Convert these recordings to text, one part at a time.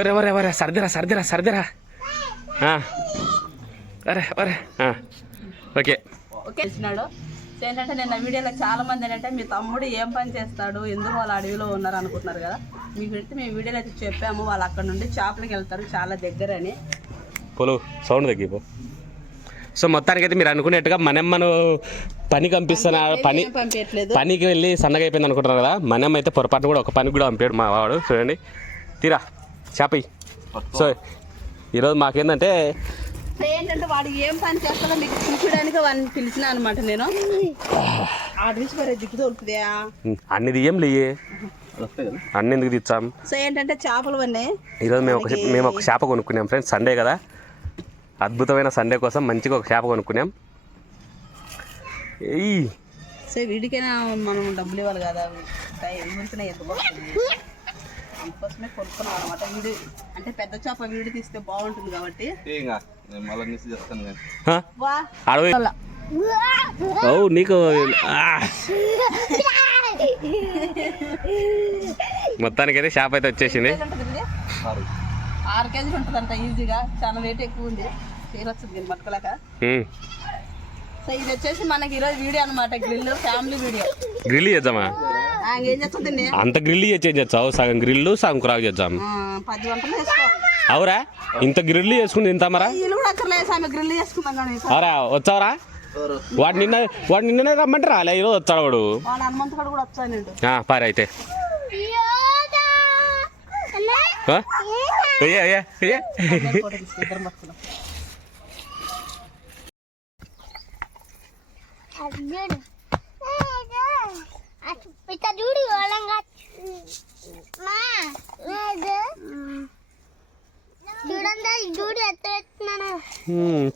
ఒరే ఒరే ఒరే సర్దిరా సర్దిరా సర్దిరా అరే ఒరే ఓకే ఓకే వచ్చినాడు. ఏంటంటే నేను వీడియోలో చాలా మంది ఏంటంటే మీ తమ్ముడు ఏం పని చేస్తాడు, ఎందుకు వాళ్ళ అడవిలో ఉన్నారు అనుకుంటున్నారు కదా. మీకు అయితే మేము వీడియోలో అయితే చెప్పాము, వాళ్ళు అక్కడ నుండి చేపలకి వెళ్తారు చాలా దగ్గర అని. Pole sound తగ్గిపో. సో మొత్తానికైతే మీరు అనుకునేట్టుగా మనమ్మను పనికి పంపిస్తున్నా పనికి వెళ్ళి సన్నగా అయిపోయింది అనుకుంటున్నారు కదా. మనమ్మ అయితే పొరపాటు కూడా ఒక పనికి కూడా పంపాడు మా వాడు. చూడండి తీరా చేప. సో ఈరోజు మాకేంటంటే ఏంటంటే వాడు ఏం పని చేస్తాడో మీకు చూపించడానికి వాడిని పిలిచిన అనమాట నేను. దిక్కు దొరుకుతుందా అన్ని తీయం లేయే అన్ని ఎందుకు తెచ్చాం. సో ఏంటంటే చేపలు అన్నీ ఈరోజు మేము ఒక చేప కొనుక్కున్నాం ఫ్రెండ్స్. సండే కదా, అద్భుతమైన సండే కోసం మంచిగా ఒక చేప కొనుక్కున్నాం. సో వీడికైనా మనం డబ్బులు ఇవ్వాలి కదా, ఊరికైనా ఎంత బాగుంటుంది అందుకోసమే కొనుక్కున్నాం అనమాట. వీడి అంటే పెద్ద చేప వీడి తీస్తే బాగుంటుంది కాబట్టి. నీకు మొత్తానికైతే చేప అయితే వచ్చేసింది. 6 కేజీలు ఉంటుంది అంట ఈజీగా, చాలా వెయిట్ ఎక్కువ ఉంది, తీరొచ్చింది దీన్ని పట్టుకోలేక. సో ఇది వచ్చేసి మనకి ఈరోజు వీడియో అనమాట, గ్రిల్ ఫ్యామిలీ వీడియో. గ్రిల్ చేద్దామా? ఏం చేస్తుంది అంత గ్రిల్ చేస్తావు, సగం గ్రిల్లు సగం కురాకు చేద్దాం. 10 గంటలు వేసుకో. అవురా ఇంత గ్రిల్ చేసుకుని తింటామరా? గ్రిల్ చేసుకుందాం కానీ అవరా వచ్చావరా? వాడు నిన్ననే రమ్మంటే రాలే, ఈరోజు వచ్చాడు వాడు. హనుమంతుడు కూడా వచ్చాను పారి అయితే.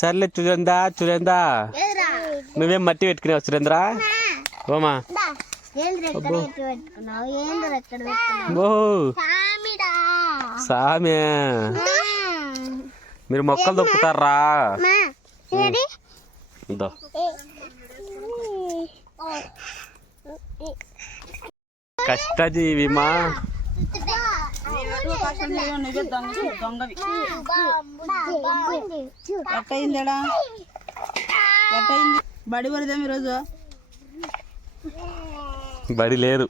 సర్లే చురేందా నువ్వేం మట్టి పెట్టుకునేవు సురేంద్ర? ఓమా సామే మీరు మొక్కలు దొక్కుతారా? కష్టజీవిమా ఎట్టయిందా బడి పడదాం ఈరోజు. బడి లేదు,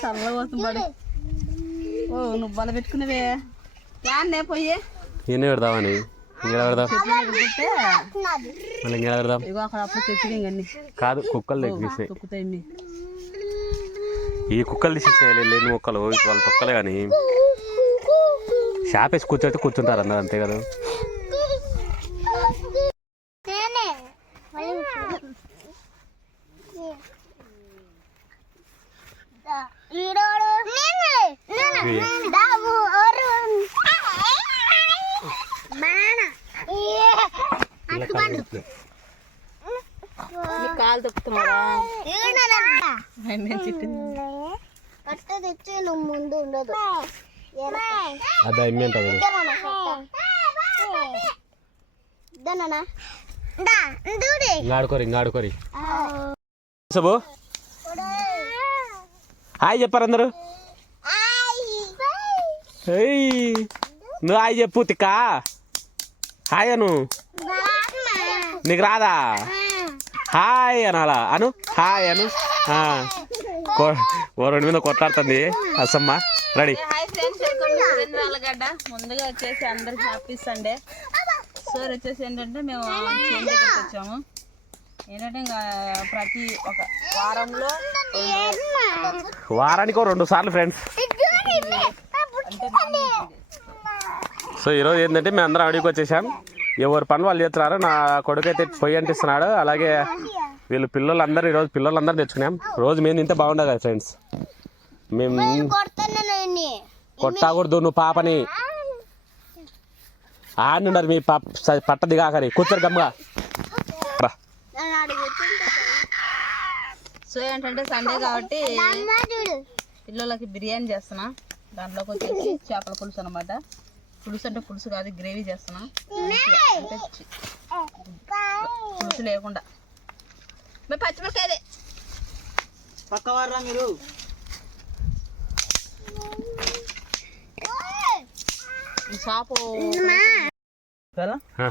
చల్ల కోసం బడి. ఓ నువ్వు బల పెట్టుకునేవే యాన్నే పోయి ఈయనే పెడదామని పెడదాం. మళ్ళీ పెడదాం ఇగో అక్కడ అప్పుడు తెచ్చి కాదు కుక్కలు తెచ్చినాయి. తొక్కుతాయి ఈ కుక్కలు తీసేసినాయి లేని మొక్కలు, వాళ్ళు తొక్కలే కానీ షాపేసి కూర్చోఅయితే కూర్చుంటారు అన్నారు అంతే కదా. కాలు తొక్కుతున్నారా? ముందు ఉండదు అదే ఆడుకోరి సబు. హాయ్ చెప్పారు అందరు. నువ్వు హాయ్ చెప్పు తిక్క. హాయ్ అను. నీకు రాదా? హాయ్ అనాలా? అను హాయ్ అను. ఓ 2 మీద కొట్లాడుతుంది అసమ్మ. రెడీ. ముందుగా వచ్చేసి అందరికి హ్యాపీ సండే. సో వచ్చేసి ఏంటంటే మేము చేను దగ్గరికి వచ్చాము. ఏంటంటే ఇంకా ప్రతి ఒక వారానికి 2 సార్లు ఫ్రెండ్స్. సో ఈరోజు ఏంటంటే మేము అందరం అడిగి వచ్చేసాం. ఎవరి పనులు వాళ్ళు చేస్తున్నారు. నా కొడుకు అయితే పొయ్యి అంటిస్తున్నాడు. అలాగే వీళ్ళు పిల్లలందరూ ఈరోజు పిల్లలందరూ తెచ్చుకున్నాం. రోజు మేము తింటే బాగుండదు కదా ఫ్రెండ్స్. మేము కొట్టకూడదు, నువ్వు పాపని ఆడున్నారు. మీ పట్ట దిగాకరి కూర్చోరు గమ్ముగా. సో ఏంటంటే సండే కాబట్టి పిల్లలకి బిర్యానీ చేస్తున్నా. దాంట్లోకి వచ్చేసి చేపల పులుసు అనమాట. పులుసు అంటే పులుసు కాదు, గ్రేవీ చేస్తున్నా. అంటే పులుసు లేకుండా పచ్చిమిరకాయదే పక్కవారా మీరు. ఈ షాపు కదా ఆ,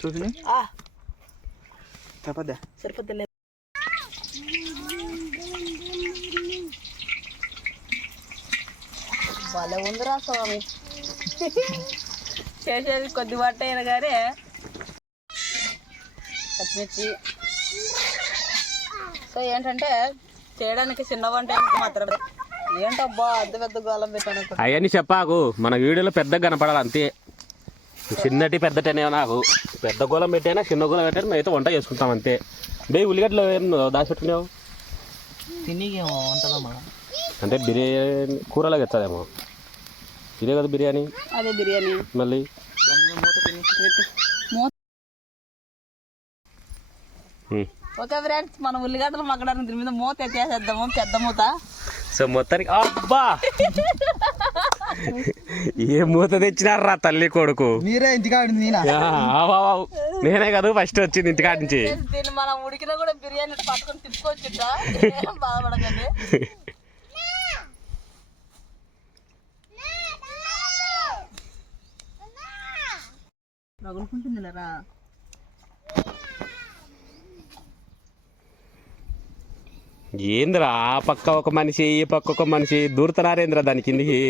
చూసి చెప్పద్దా సరిపోద్ది. భలే ఉందిరా స్వామి. చేసేది కొద్ది బట్ట అయినా కానీ పచ్చిమిర్చి. సో ఏంటంటే చేయడానికి చిన్న వంట మాత్రమే. ఏంటబ్బా అంత పెద్ద గోళం పెట్టాను. అవన్నీ చెప్పాకు, మన వీడియోలో పెద్దగా కనపడాలి అంతే. చిన్నటి పెద్దటనే నాకు పెద్ద గోళం పెట్టైనా చిన్న గోళం పెట్టైనా మేమైతే వంట చేసుకుంటాం అంతే. బే ఉల్లిగడ్డలు ఏం దాచిపెట్టుకున్నావు? తినేకేమో వంటలో మన అంటే బిర్యానీ కూరలాగా ఎత్తదేమో. ఇదే కదా బిర్యానీ. అదే బిర్యానీ. మళ్ళీ ఓకే ఫ్రెండ్స్, మనం ఉల్లిగడ్డలు మగ్గడానికి దీని మీద మూత ఎత్తేసేద్దాము. పెద్ద మూత. సో మొత్తానికి అబ్బా ఏ మూత తెచ్చినారా తల్లి కొడుకు. మీరే ఇంటికాడి నేనే కదా ఫస్ట్ వచ్చింది ఇంటికాడి నుంచి. దీన్ని మనం ఉడికినా కూడా బిర్యానీ పట్టుకొని తిప్పుకోవచ్చుంటా. బాధపడకండి. రగులుకుంటుంది లేరా. ఏంద్రా ఆ పక్క ఒక మనిషి ఈ పక్క ఒక మనిషి దూరుతున్నారేంద్రా దాని కిందికి.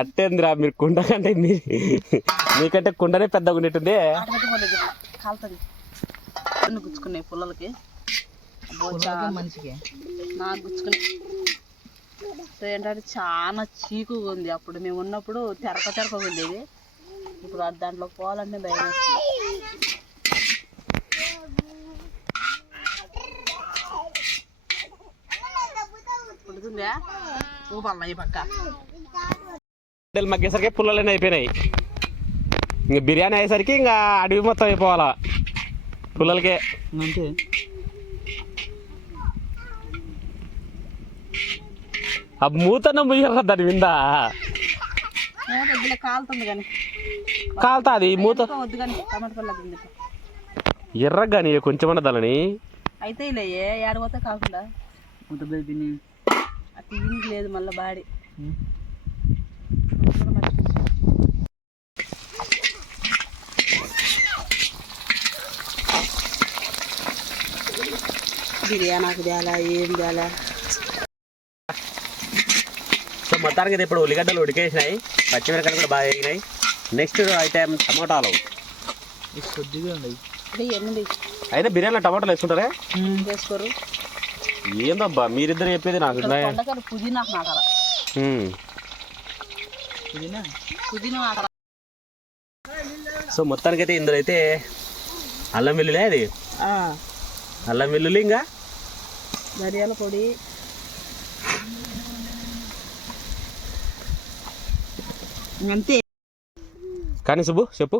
అట్టేంద్రా మీరు కుండ కంటే మీకంటే కుండనే పెద్దగా ఉండేటుంది. కాలుతుంది గుచ్చుకున్నాయి పుల్లలకి మనిషికి నాకు గుచ్చుకుని. సో ఏంటంటే చాలా చీకుగా ఉంది. అప్పుడు మేము ఉన్నప్పుడు తెరపగా ఉండేది. ఇప్పుడు దాంట్లో పోవాలంటే భయం వేస్తుంది. ఉడుతుందా? ఊపల్లా ఈ పక్క మగ్గేసరికి పుల్లలన్నీ అయిపోయినాయి. ఇంక బిర్యానీ అయ్యేసరికి ఇంకా అడవి మొత్తం అయిపోవాలా పుల్లలకే. అంతే. ఆ మూతన్న ముయ్యరా దాని మీద. కాలుతుంది కానీ కాలుతుంది మూత. వద్దు కానీ టమాటా పళ్ళు అది ఎర్రగా కానీ కొంచెమన్నా దాని అయితే ఇలా ఏడపోతే కాకుండా తిని అది లేదు మళ్ళీ బాడీ. బిర్యానీకి తేలా ఏం తేలా. సో మొత్తానికి ఇప్పుడు ఉల్లిగడ్డలు ఉడికేసినాయి, పచ్చిమిరకాయలు కూడా బాగా వేగినాయి. నెక్స్ట్ ఐటమ్ టమాటాలు. కొద్దిగా ఉన్నాయి అయితే బిర్యానీలో టమాటాలు వేసుకుంటారా? వేసుకోరు. ఏందబ్బా మీరిద్దరు చెప్పేది నాకు. పుదీనా నాకరా పుదీనా నాకరా. సో మొత్తానికి అయితే ఇందులో అయితే అల్లం వెల్లుల్లి, అది అల్లం వెల్లుల్లి, ఇంకా ధనియాల పొడి, అంతే. కానీ సుబ్బు చెప్పు.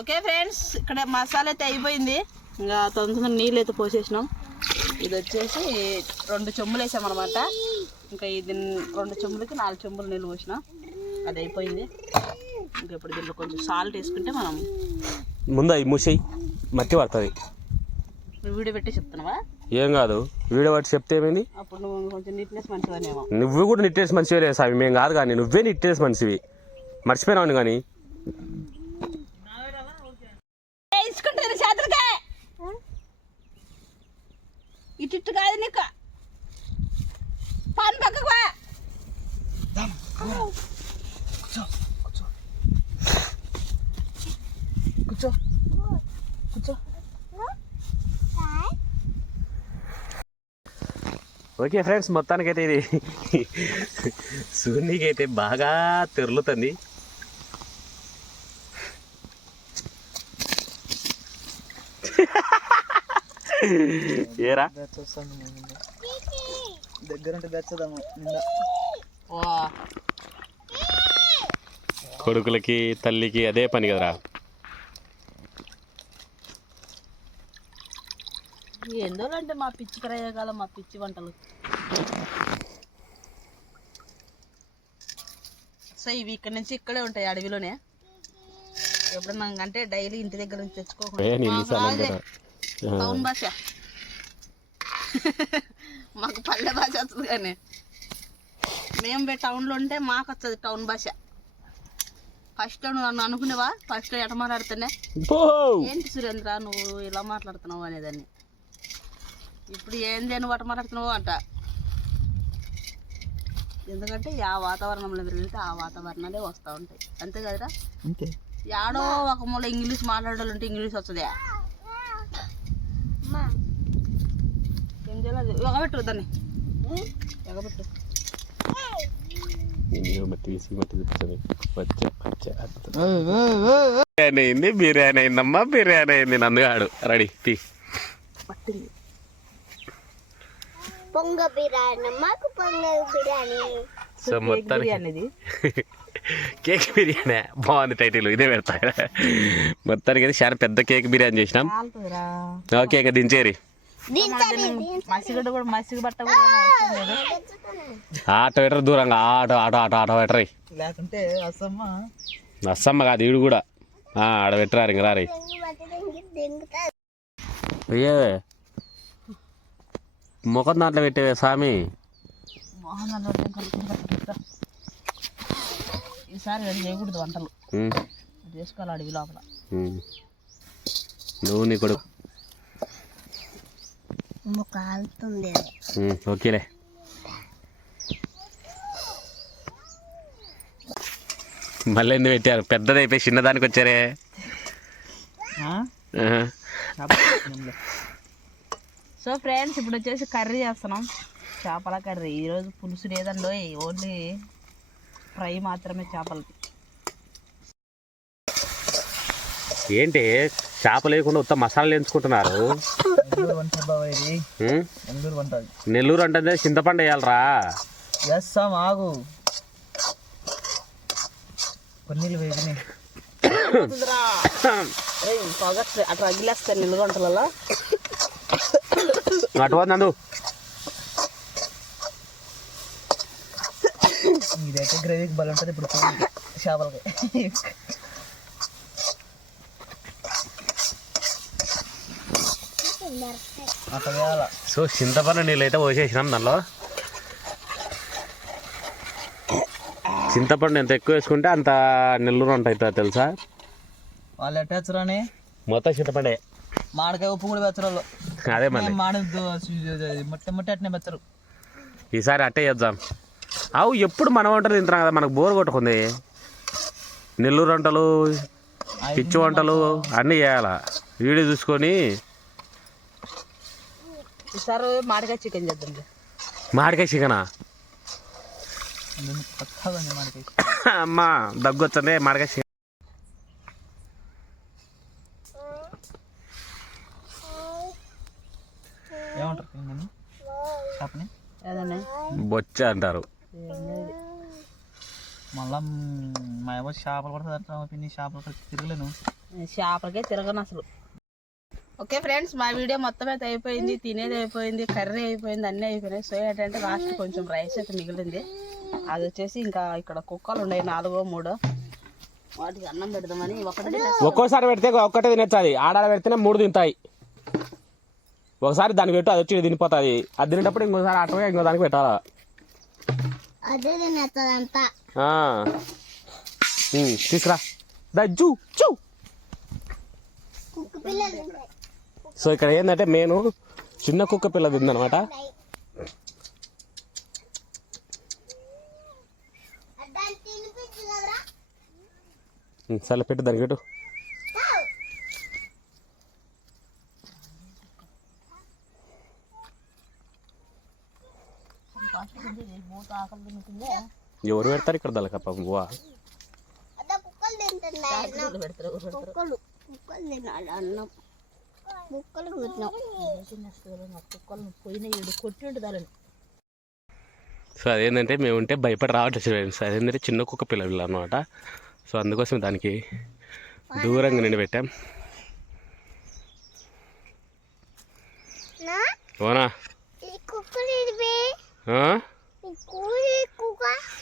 ఓకే ఫ్రెండ్స్, ఇక్కడ మసాలా అయితే అయిపోయింది. ఇంకా తొందరగా నీళ్ళు అయితే పోసేసినాం. ఇది వచ్చేసి 2 చెంబులు వేసామన్నమాట. ఇంకా ఇది 2 చెంబులకి 4 చెంబులు నీళ్ళు పోసినాం. అది అయిపోయింది. ఇంకా ఇప్పుడు దీంట్లో కొంచెం సాల్ట్ వేసుకుంటే మనం ముందు అవి మూసేయి, మట్టి పడుతుంది. నువ్వు వీడియో పెట్టి చెప్తున్నావా? ఏం కాదు, వీడియో పట్టి చెప్తే ఏమైంది. అప్పుడు నువ్వు కొంచెం నీట్నెస్ మంచిదనేమో. నువ్వు కూడా నిట్టేసి మనిషివే లేదు సామి, మేము కాదు కానీ నువ్వే నిట్టేసి మనిషివి. మర్చిపోయినావు కానీ చేతులకే ఇటు కాదు నీకు పని పక్కకు కూర్చో కూర్చో. ఓకే ఫ్రెండ్స్, మొత్తానికైతే ఇది సూర్యునికి అయితే బాగా తెరులుతుంది. ఏరా దగ్గరుంటే తెచ్చదాము. కొడుకులకి తల్లికి అదే పని కదరా. ఎందుకంటే మా పిచ్చి ప్రయోగాలు, మా పిచ్చి వంటలు. సో ఇవి ఇక్కడ నుంచి ఇక్కడే ఉంటాయి అడవిలోనే. ఎప్పుడన్నా అంటే డైలీ ఇంటి దగ్గర నుంచి తెచ్చుకోకుండా టౌన్ భాష. మాకు పల్లె భాష వస్తుంది కానీ మేము టౌన్లో ఉంటే మాకు వస్తుంది టౌన్ భాష. ఫస్ట్ నువ్వు నన్ను అనుకునేవా ఫస్ట్ ఎట మాట్లాడుతున్నా ఏంటి సురేంద్ర నువ్వు ఇలా మాట్లాడుతున్నావు అనేదాన్ని. ఇప్పుడు ఏంది నువ్వు అట మాట్లాడుతున్నావు అంట. ఎందుకంటే ఆ వాతావరణంలో తిరిగితే ఆ వాతావరణాలే వస్తూ ఉంటాయి అంతే కదరా. అంతే. యాడో ఒక మూల ఇంగ్లీష్ మాట్లాడాలంటే ఇంగ్లీష్ వస్తుంది. ఏం చేయాలి ఎగబెట్టు దాన్ని ఎగబెట్టు. బిర్యానీ అయింది, బిర్యానీ అయిందమ్మా, బిర్యానీ అయింది. నందుగాడు రెడీ తీ. పట్టింది పొంగ బిర్యానీ మాకు పొంగ బిర్యానీ. సో మొత్తానికి కేక్ బిర్యానీ బాగుంది టైటిల్, ఇదే పెడతా. మొత్తానికి అయితే చాలా పెద్ద కేక్ బిర్యానీ చేసినాం. ఓకే ఇంకా దించేరి. మసిగడ్డ కూడా మసిగ బట్ట ఆటో పెట్టరు దూరంగా, ఆటో ఆటో ఆటో ఆటో పెట్టరు. లేకుంటే అస్సమ్మ కాదు ఈడు కూడా ఆడ పెట్టరారు ఇంక రారి. అయ్యే ముఖం దాంట్లో పెట్టేవే స్వామి. ఈసారి రెడీ చేయకూడదు వంటలు, చేసుకోవాలి అడవి లోపల. నువ్వు నీ కొడుకు కాలుతుంది. ఓకేలే. మళ్ళీ ఎందుకు పెట్టారు? పెద్దది అయిపోయి చిన్నదానికి వచ్చారే. సో ఫ్రెండ్స్ ఇప్పుడు వచ్చేసి కర్రీ చేస్తున్నాం, చేపల కర్రీ. ఈరోజు పులుసు లేదండో, ఓన్లీ ఫ్రై మాత్రమే చేపలకి. ఏంటి చేప లేకుండా ఉత్త మసాలాలు ఎంచుకుంటున్నారు? నెల్లూరు అంటే చింతపండు వేయాలరా. వేస్తాం ఆగు, కొన్ని వేగినాయి. అట్లా అగిలేస్తాను నిల్వ వంటలలో. అటు నందు ఇదైతే గ్రేవీకి బలం ఉంటుంది. ఇప్పుడు చేపలకి అట్లా వేయాల. సో చింతపండు నీళ్ళు అయితే పోసేసినాం. దానిలో చింతపండు ఎంత ఎక్కువ వేసుకుంటే అంత నెల్లూరు వంట అవుతుంది తెలుసా. వాళ్ళు ఎట్టేచ్చరాని మొత్తం చింతపండే, మామిడికాయ ఉప్పు కూడా పెచ్చరు. అదే మళ్ళీ మొట్ట మొట్ట అట్నే పెచ్చరు. ఈసారి అట్టే చేద్దాం. అవు ఎప్పుడు మన వంటలు తింటున్నాం కదా, మనకు బోర్ కొట్టుకుంది. నెల్లూరు వంటలు, పిచ్చి వంటలు అన్నీ చేయాలా. వీడియో చూసుకొని ఈసారి మామిడికాయ చికెన్ చేద్దాం. మామిడికాయ చికెనా? అమ్మా దగ్గు వచ్చింది. మామిడికాయ చికెన్ ఏమంటారు చేపని? బొచ్చ అంటారు. మళ్ళా మా ఏమో చేపలు పడుతుంది పిన్ని, చేపలు తిరగలేను. చేపలకే తిరగను అసలు. ఓకే ఫ్రెండ్స్, మా వీడియో మొత్తం అయితే అయిపోయింది, తినేది అయిపోయింది, కర్రీ అయిపోయింది, అన్నీ అయిపోయినాయి. సో ఏంటంటే లాస్ట్ కొంచెం రైస్ అయితే మిగిలింది. అది వచ్చేసి ఇంకా ఇక్కడ కుక్కలు ఉన్నాయి 4 3, వాటికి అన్నం పెడదామని. ఒక్కోసారి పెడితే ఒక్కటే తినచ్చు. అది ఆడాడ పెడితేనే 3 తింటాయి. ఒకసారి దానికి పెట్టు, అది వచ్చి తినిపోతుంది. అది తినేటప్పుడు ఇంకోసారి ఆటో ఇంకో దానికి పెట్టాలా. తీసుకురా దజ్జు చూ. సో ఇక్కడ ఏంటంటే నేను చిన్న కుక్క పిల్ల తిందనమాట. సరే పెట్టు, దానికి పెట్టు. ఎవరు పెడతారు ఇక్కడ దళకప్ప బువ్వ? సో అదేంటంటే మేము ఉంటే భయపడి రావట్లేదు ఫ్రెండ్స్. అదేంటంటే చిన్న కుక్క పిల్లలు అనమాట. సో అందుకోసం దానికి దూరంగా నిండి పెట్టాం. ఓనా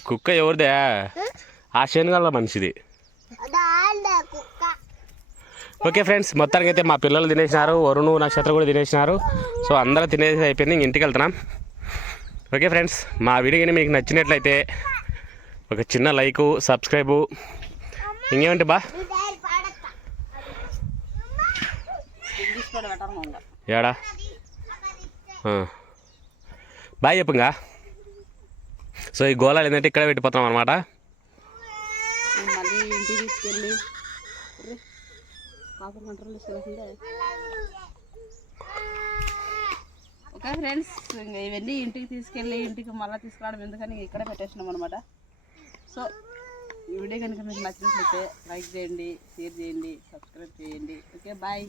కుక్క ఎవరిదే? ఆ శనగల మనిషిది. ఓకే ఫ్రెండ్స్, మొత్తానికి అయితే మా పిల్లలు తినేసినారు, వరుణు నక్షత్రం కూడా తినేసినారు. సో అందరూ తినేసి అయిపోయింది, ఇంక ఇంటికి వెళ్తున్నాం. ఓకే ఫ్రెండ్స్, మా వీడియో కానీ మీకు నచ్చినట్లయితే ఒక చిన్న లైకు, సబ్స్క్రైబు, ఇంకేమంటే బా ఏడా బాయ్ చెప్పుగా. సో ఈ గోళాలు ఏంటంటే ఇక్కడ పెట్టిపోతున్నాం అనమాట. మళ్ళీ ఇంటికి తీసుకెళ్ళి ఓకే ఫ్రెండ్స్, ఇంకా ఇవన్నీ ఇంటికి తీసుకెళ్ళి ఇంటికి మళ్ళీ తీసుకురావడం ఎందుకని ఇక్కడే పెట్టేసినాం అనమాట. సో ఈ వీడియో కనుక మీకు నచ్చినట్లయితే లైక్ చేయండి, షేర్ చేయండి, సబ్స్క్రైబ్ చేయండి. Okay bye.